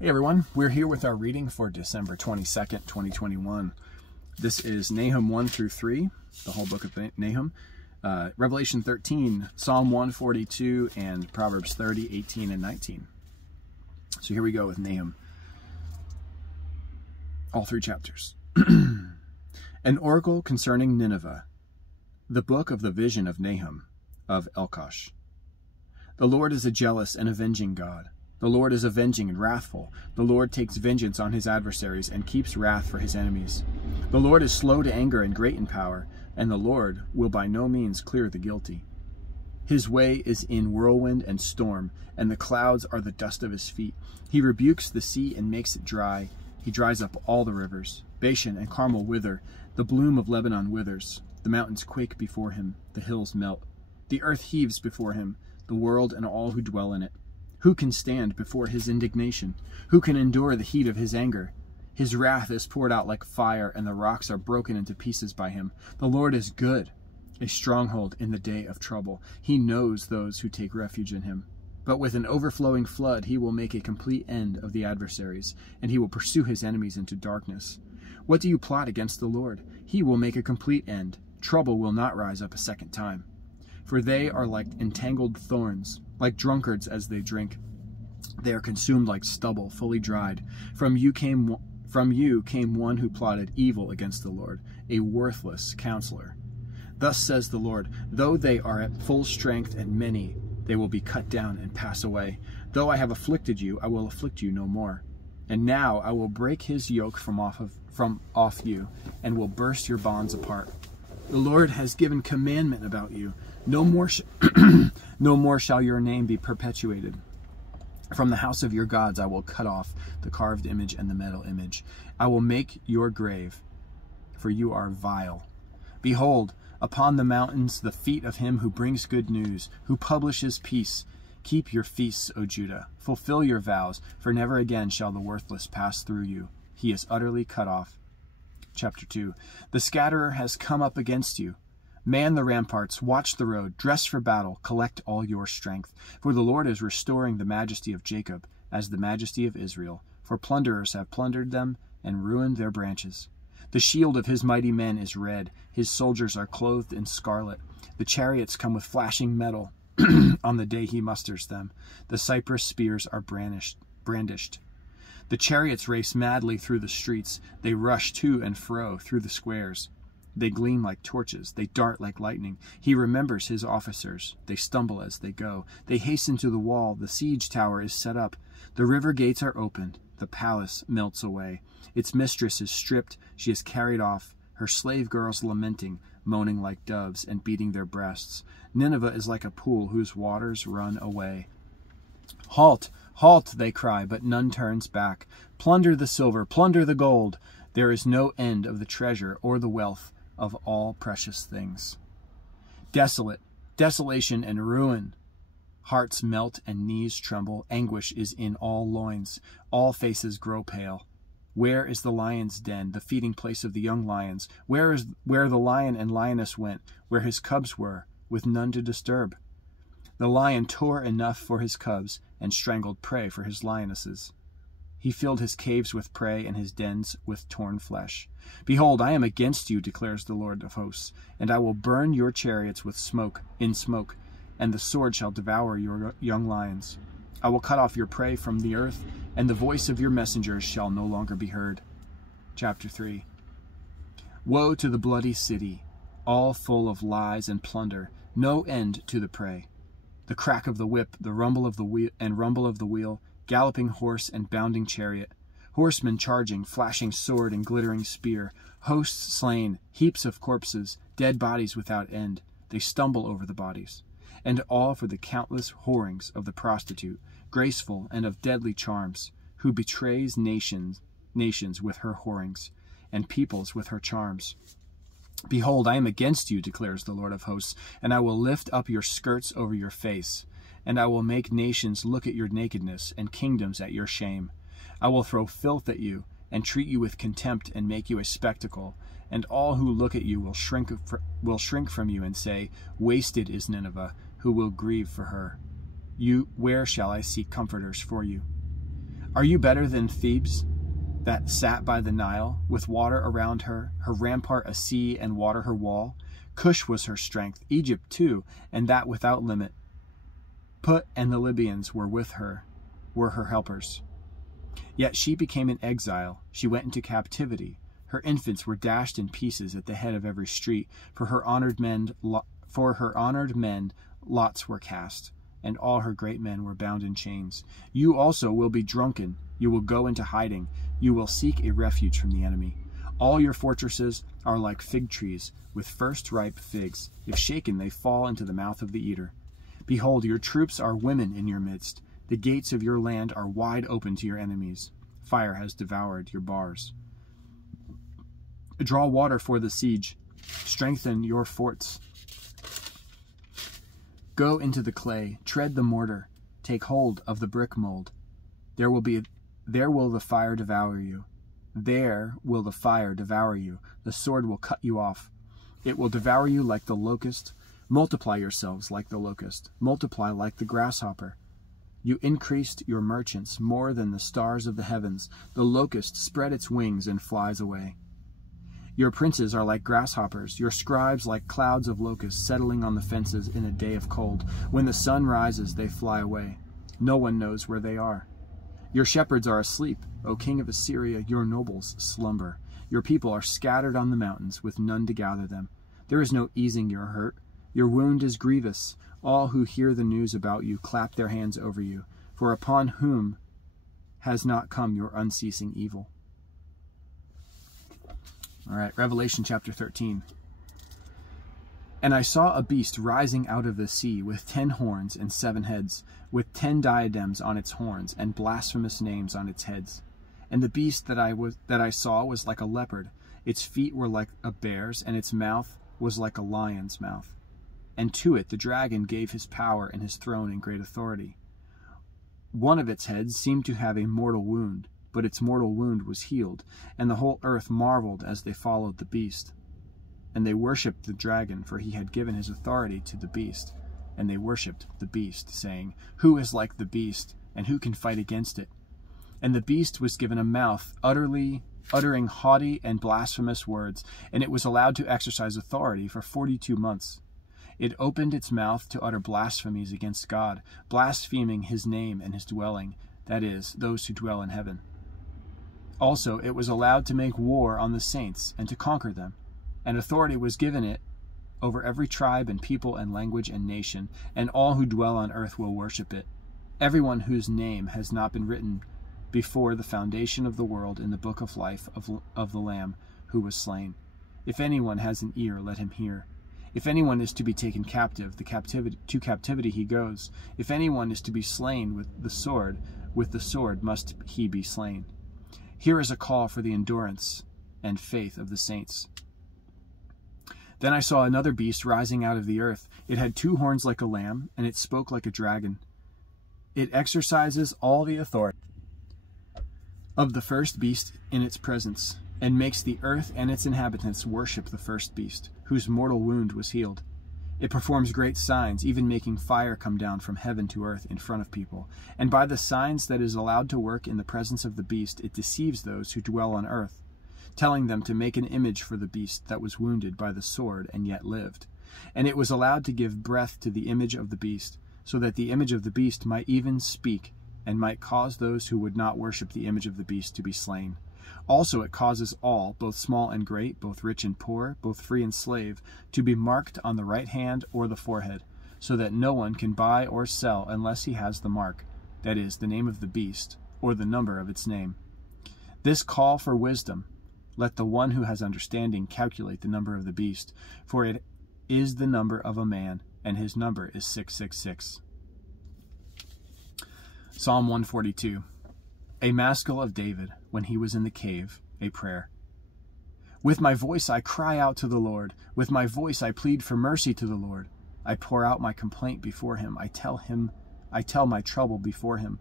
Hey everyone, we're here with our reading for December 22nd, 2021. This is Nahum 1 through 3, the whole book of Nahum, Revelation 13, Psalm 142, and Proverbs 30, 18, and 19. So here we go with Nahum, all three chapters. An oracle concerning Nineveh, the book of the vision of Nahum, of Elkosh. The Lord is a jealous and avenging God. The Lord is avenging and wrathful. The Lord takes vengeance on his adversaries and keeps wrath for his enemies. The Lord is slow to anger and great in power, and the Lord will by no means clear the guilty. His way is in whirlwind and storm, and the clouds are the dust of his feet. He rebukes the sea and makes it dry. He dries up all the rivers. Bashan and Carmel wither. The bloom of Lebanon withers. The mountains quake before him. The hills melt. The earth heaves before him, the world and all who dwell in it. Who can stand before his indignation? Who can endure the heat of his anger? His wrath is poured out like fire, and the rocks are broken into pieces by him. The Lord is good, a stronghold in the day of trouble. He knows those who take refuge in him. But with an overflowing flood he will make a complete end of the adversaries, and he will pursue his enemies into darkness. What do you plot against the Lord? He will make a complete end. Trouble will not rise up a second time. For they are like entangled thorns, like drunkards as they drink. They are consumed like stubble, fully dried. From you came one who plotted evil against the Lord, a worthless counselor. Thus says the Lord, though they are at full strength and many, they will be cut down and pass away. Though I have afflicted you, I will afflict you no more. And now I will break his yoke from off you, and will burst your bonds apart. The Lord has given commandment about you. No more shall your name be perpetuated. From the house of your gods I will cut off the carved image and the metal image. I will make your grave, for you are vile. Behold, upon the mountains the feet of him who brings good news, who publishes peace. Keep your feasts, O Judah. Fulfill your vows, for never again shall the worthless pass through you. He is utterly cut off. Chapter 2. The scatterer has come up against you. Man the ramparts, watch the road, dress for battle, collect all your strength. For the Lord is restoring the majesty of Jacob as the majesty of Israel. For plunderers have plundered them and ruined their branches. The shield of his mighty men is red. His soldiers are clothed in scarlet. The chariots come with flashing metal on the day he musters them. The cypress spears are brandished. The chariots race madly through the streets. They rush to and fro through the squares. They gleam like torches. They dart like lightning. He remembers his officers. They stumble as they go. They hasten to the wall. The siege tower is set up. The river gates are opened. The palace melts away. Its mistress is stripped. She is carried off. Her slave girls lamenting, moaning like doves, and beating their breasts. Nineveh is like a pool whose waters run away. Halt! Halt, they cry, but none turns back. Plunder the silver, plunder the gold. There is no end of the treasure or the wealth of all precious things. Desolate, desolation and ruin. Hearts melt and knees tremble. Anguish is in all loins. All faces grow pale. Where is the lion's den, the feeding place of the young lions? Where the lion and lioness went, where his cubs were, with none to disturb? The lion tore enough for his cubs and strangled prey for his lionesses. He filled his caves with prey and his dens with torn flesh. Behold, I am against you, declares the Lord of hosts, and I will burn your chariots with smoke, and the sword shall devour your young lions. I will cut off your prey from the earth, and the voice of your messengers shall no longer be heard. Chapter 3. Woe to the bloody city, all full of lies and plunder, no end to the prey. The crack of the whip, the rumble of the wheel, galloping horse and bounding chariot, horsemen charging, flashing sword and glittering spear, hosts slain, heaps of corpses, dead bodies without end. They stumble over the bodies. And all for the countless whorings of the prostitute, graceful and of deadly charms, who betrays nations with her whorings, and peoples with her charms. Behold, I am against you, declares the Lord of hosts, and I will lift up your skirts over your face, and I will make nations look at your nakedness, and kingdoms at your shame. I will throw filth at you, and treat you with contempt, and make you a spectacle, and all who look at you will shrink from you and say, wasted is Nineveh, who will grieve for her. Where shall I seek comforters for you? Are you better than Thebes, that sat by the Nile, with water around her, her rampart a sea, and water her wall? Cush was her strength, Egypt too, and that without limit. Put and the Libyans were with her, were her helpers. Yet she became an exile, she went into captivity. Her infants were dashed in pieces at the head of every street, for her honored men lots were cast, and all her great men were bound in chains. You also will be drunken, you will go into hiding, you will seek a refuge from the enemy. All your fortresses are like fig trees, with first ripe figs. If shaken, they fall into the mouth of the eater. Behold, your troops are women in your midst. The gates of your land are wide open to your enemies. Fire has devoured your bars. Draw water for the siege. Strengthen your forts. Go into the clay, tread the mortar, take hold of the brick mold. There will the fire devour you. There will the fire devour you. The sword will cut you off. It will devour you like the locust. Multiply yourselves like the locust. Multiply like the grasshopper. You increased your merchants more than the stars of the heavens. The locust spread its wings and flies away. Your princes are like grasshoppers, your scribes like clouds of locusts settling on the fences in a day of cold. When the sun rises, they fly away. No one knows where they are. Your shepherds are asleep, O king of Assyria, your nobles slumber. Your people are scattered on the mountains, with none to gather them. There is no easing your hurt. Your wound is grievous. All who hear the news about you clap their hands over you, for upon whom has not come your unceasing evil? All right, Revelation chapter 13. And I saw a beast rising out of the sea with 10 horns and 7 heads, with 10 diadems on its horns and blasphemous names on its heads. And the beast that I saw was like a leopard. Its feet were like a bear's, and its mouth was like a lion's mouth. And to it the dragon gave his power and his throne and great authority. One of its heads seemed to have a mortal wound, but its mortal wound was healed, and the whole earth marveled as they followed the beast. And they worshipped the dragon, for he had given his authority to the beast. And they worshipped the beast, saying, Who is like the beast, and who can fight against it? And the beast was given a mouth, uttering haughty and blasphemous words, and it was allowed to exercise authority for 42 months. It opened its mouth to utter blasphemies against God, blaspheming his name and his dwelling, that is, those who dwell in heaven. Also, it was allowed to make war on the saints and to conquer them, and authority was given it over every tribe and people and language and nation, and all who dwell on earth will worship it. Everyone whose name has not been written before the foundation of the world in the book of life of the Lamb who was slain. If anyone has an ear, let him hear. If anyone is to be taken captive, to captivity he goes. If anyone is to be slain with the sword must he be slain. Here is a call for the endurance and faith of the saints. Then I saw another beast rising out of the earth. It had 2 horns like a lamb, and it spoke like a dragon. It exercises all the authority of the first beast in its presence, and makes the earth and its inhabitants worship the first beast, whose mortal wound was healed. It performs great signs, even making fire come down from heaven to earth in front of people. And by the signs that is allowed to work in the presence of the beast, it deceives those who dwell on earth, telling them to make an image for the beast that was wounded by the sword and yet lived. And it was allowed to give breath to the image of the beast, so that the image of the beast might even speak, and might cause those who would not worship the image of the beast to be slain. Also it causes all, both small and great, both rich and poor, both free and slave, to be marked on the right hand or the forehead, so that no one can buy or sell unless he has the mark, that is, the name of the beast, or the number of its name. This call for wisdom, let the one who has understanding calculate the number of the beast, for it is the number of a man, and his number is 666. Psalm 142. A maskil of David, when he was in the cave, a prayer. With my voice I cry out to the Lord. With my voice I plead for mercy to the Lord. I pour out my complaint before him. I tell my trouble before him.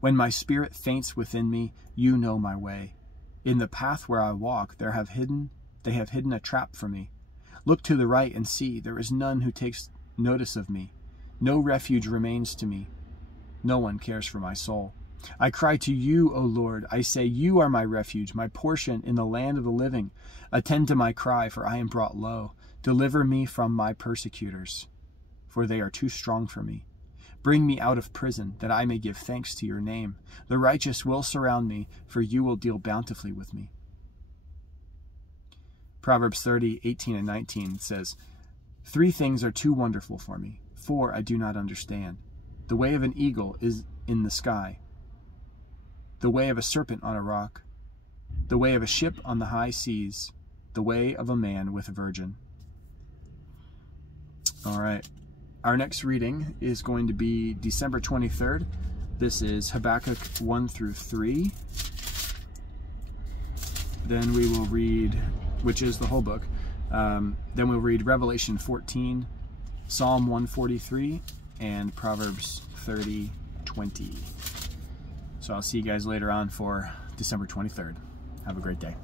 When my spirit faints within me, you know my way. In the path where I walk, they have hidden a trap for me. Look to the right and see, there is none who takes notice of me. No refuge remains to me. No one cares for my soul. I cry to you, O Lord. I say, you are my refuge, my portion in the land of the living. Attend to my cry, for I am brought low. Deliver me from my persecutors, for they are too strong for me. Bring me out of prison, that I may give thanks to your name. The righteous will surround me, for you will deal bountifully with me. Proverbs 30:18 and 19 says, 3 things are too wonderful for me, 4 I do not understand. The way of an eagle is in the sky, the way of a serpent on a rock, the way of a ship on the high seas, the way of a man with a virgin. All right. Our next reading is going to be December 23rd. This is Habakkuk 1 through 3. Then we will read, which is the whole book. Then we'll read Revelation 14, Psalm 143, and Proverbs 30:20. So I'll see you guys later on for December 23rd. Have a great day.